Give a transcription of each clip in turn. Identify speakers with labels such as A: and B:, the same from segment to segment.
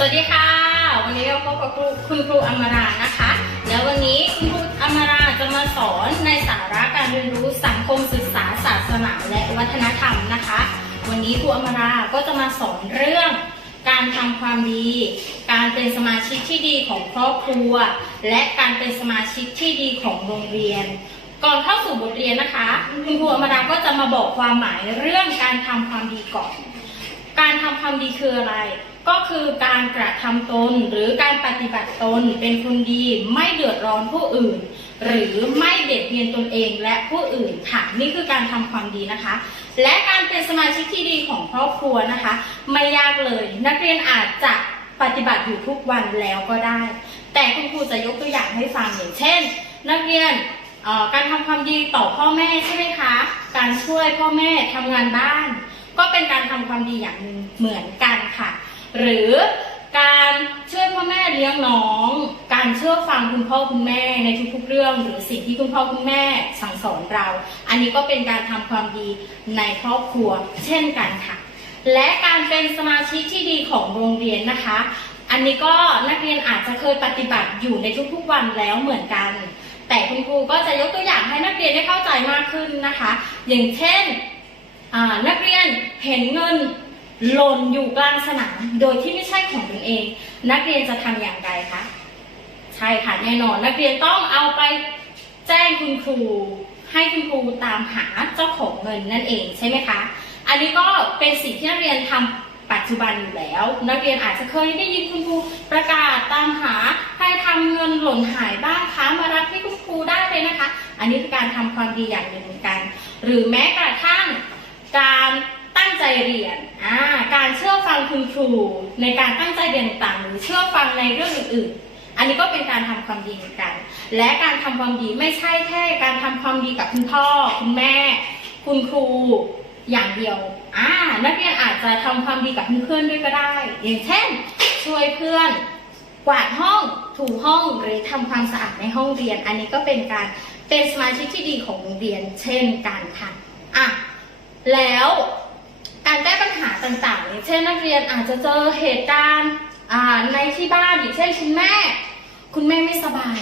A: สวัสดีค่ะ วันนี้เราพบกับครูคุณครูอมรานะคะ แล้ววันนี้คุณครูอมราจะมาสอนในสาระการเรียนรู้สังคมศึกษาศาสนาและวัฒนธรรมนะคะ วันนี้ครูอมราก็จะมาสอนเรื่องการทำความดี การเป็นสมาชิกที่ดีของครอบครัว และการเป็นสมาชิกที่ดีของโรงเรียน ก่อนเข้าสู่บทเรียนนะคะ คุณครูอมราก็จะมาบอกความหมายเรื่องการทำความดีก่อน การทำความดีคืออะไร ก็คือการกระทำตนหรือการปฏิบัติตนเป็นคนดีไม่เดือดร้อนผู้อื่น หรือไม่เบียดเบียนตนเองและผู้อื่นค่ะนี่คือการทำความดีนะคะ และการเป็นสมาชิกที่ดีของครอบครัวนะคะ ไม่ยากเลย นักเรียนอาจจะปฏิบัติอยู่ทุกวันแล้วก็ได้ แต่คุณครูจะยกตัวอย่างให้ฟังอย่างเช่น นักเรียนการทำความดีต่อพ่อแม่ใช่ไหมคะ การช่วยพ่อแม่ทำงานบ้าน ก็เป็นการทำความดีอย่างหนึ่งเหมือนกันค่ะ หรือการช่วยพ่อแม่เลี้ยงน้อง การเชื่อฟังคุณพ่อคุณแม่ในทุกๆเรื่อง หรือสิ่งที่คุณพ่อคุณแม่สั่งสอนเรา อันนี้ก็เป็นการทำความดีในครอบครัวเช่นกันค่ะ และการเป็นสมาชิกที่ดีของโรงเรียนนะคะ อันนี้ก็นักเรียนอาจจะเคยปฏิบัติอยู่ในทุกๆวันแล้วเหมือนกัน แต่คุณครูก็จะยกตัวอย่างให้นักเรียนได้เข้าใจมากขึ้นนะคะ อย่างเช่นนักเรียนเห็นเงิน หล่นอยู่กลางสนามโดยที่ไม่ใช่ของตนเอง นักเรียนจะทำอย่างไรคะใช่ค่ะแน่นอน นักเรียนต้องเอาไปแจ้งคุณครู ให้คุณครูตามหาเจ้าของเงินนั่นเองใช่ไหมคะ อันนี้ก็เป็นสิ่งที่นักเรียนทำปัจจุบันอยู่แล้ว นักเรียนอาจจะเคยได้ยินคุณครูประกาศตามหาใครทำเงินหล่นหายบ้างคะมารับที่คุณครูได้เลยนะคะ อันนี้คือการทำความดีอย่างหนึ่งเหมือนกัน หรือแม้กระทั่งการ ใจเรียนอ่าการเชื่อฟังคุณครู ในการตั้งใจเรียนต่างๆหรือเชื่อฟังในเรื่องอื่นๆ อันนี้ก็เป็นการทำความดีเหมือนกัน และการทำความดีไม่ใช่แค่การทำความดีกับคุณพ่อ คุณแม่ คุณครูอย่างเดียวอ่านักเรียนอาจจะทำความดีกับเพื่อนๆด้วยก็ได้ อย่างเช่น ช่วยเพื่อนกวาดห้องถูห้องหรือทำความสะอาดในห้องเรียน อันนี้ก็เป็นการเป็นสมาชิกที่ดีของโรงเรียน เช่นกันค่ะอะแล้วการแก้ปัญหา ต่างๆอย่างเช่นนักเรียนอาจจะเจอเหตุการณ์ในที่บ้านอย่างเช่นคุณแม่ คุณแม่ไม่สบาย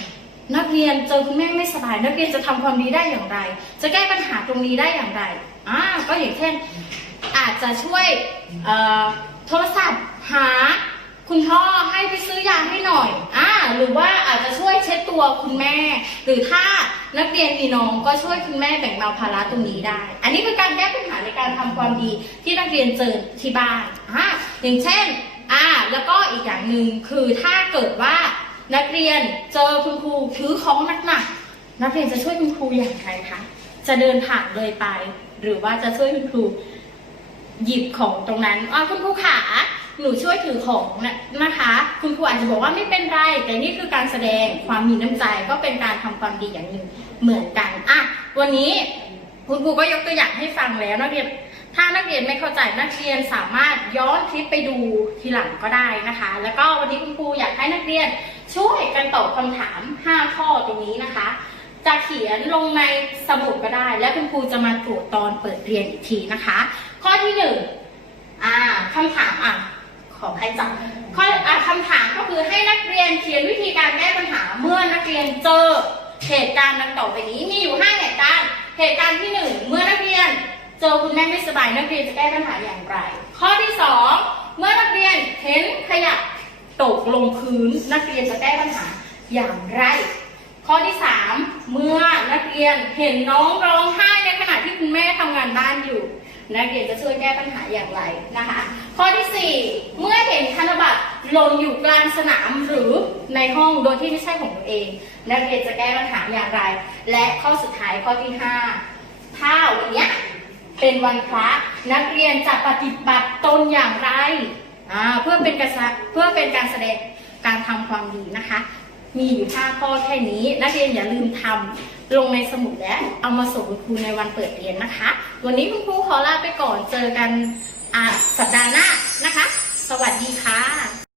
A: นักเรียนเจอคุณแม่ไม่สบาย นักเรียนจะทำความดีได้อย่างไร จะแก้ปัญหาตรงนี้ได้อย่างไรอ่าก็อย่างเช่นอาจจะช่วยโทรศัพท์หาคุณพ่อให้ไปซื้อยาให้หน่อย หรือว่าอาจจะช่วยเช็ดตัวคุณแม่ หรือถ้านักเรียนมีน้องก็ช่วยคุณแม่แบ่งเบาภาระตรงนี้ได้ อันนี้คือการแก้ปัญหาในการทำความดีที่นักเรียนเจอที่บ้านอ่าอย่างเช่นอ่าแล้วก็อีกอย่างหนึ่งคือถ้าเกิดว่านักเรียนเจอคุณครูถือของหนักๆนักเรียนจะช่วยคุณครูอย่างไรคะจะเดินผ่านเลยไป หรือว่าจะช่วยคุณครูหยิบของตรงนั้นอ่าคุณครูขา หนูช่วยถือของนะนะคะ คุณครูอาจจะบอกว่าไม่เป็นไร แต่นี่คือการแสดงความมีน้ำใจก็เป็นการทำความดีอย่างหนึ่งเหมือนกันอะวันนี้คุณครูก็ยกตัวอย่างให้ฟังแล้วนักเรียนถ้านักเรียนไม่เข้าใจนักเรียนสามารถย้อนคลิปไปดูทีหลังก็ได้นะคะ แล้วก็วันนี้คุณครูอยากให้นักเรียนช่วยกันตอบคำถาม 5 ข้อตรงนี้นะคะ จะเขียนลงในสมุดก็ได้ และคุณครูจะมาตรวจตอนเปิดเรียนอีกทีนะคะ ข้อที่หนึ่งอ่าคำถามอะ ขอให้จับข้อคำถามก็คือให้นักเรียนเขียนวิธีการแก้ปัญหาเมื่อนักเรียนเจอเหตุการณ์ดังต่อไปนี้มีอยู่ห้าเหตุการณ์เหตุการณ์ที่หนึ่งเมื่อนักเรียนเจอคุณแม่ไม่สบายนักเรียนจะแก้ปัญหาอย่างไร ข้อที่สองเมื่อนักเรียนเห็นขยะตกลงพื้นนักเรียนจะแก้ปัญหาอย่างไร ข้อที่ 3 เมื่อนักเรียนเห็นน้องร้องไห้ในขณะที่คุณแม่ทำงานบ้านอยู่ นักเรียนจะช่วยแก้ปัญหาอย่างไรนะคะ ข้อทีสี่ 4 เมื่อเห็นธนบัตรหล่นอยู่กลางสนามหรือในห้องโดยที่ไม่ใช่ของตัวเอง นักเรียนจะแก้ปัญหาอย่างไร และข้อสุดท้ายข้อที่ 5 ถ้าวันเนี้ยเป็นวันพระนักเรียนจะปฏิบัติตนอย่างไรเพื่อเป็นการแสเพื่อเป็นการแสดงการทำความดีนะคะ มีอยู่5ข้อแค่นี้ นักเรียนอย่าลืมทำ ลงในสมุดและเอามาส่งคุณครูในวันเปิดเรียนนะคะ วันนี้คุณครูขอลาไปก่อนเจอกันสัปดาห์หน้านะคะ สวัสดีค่ะ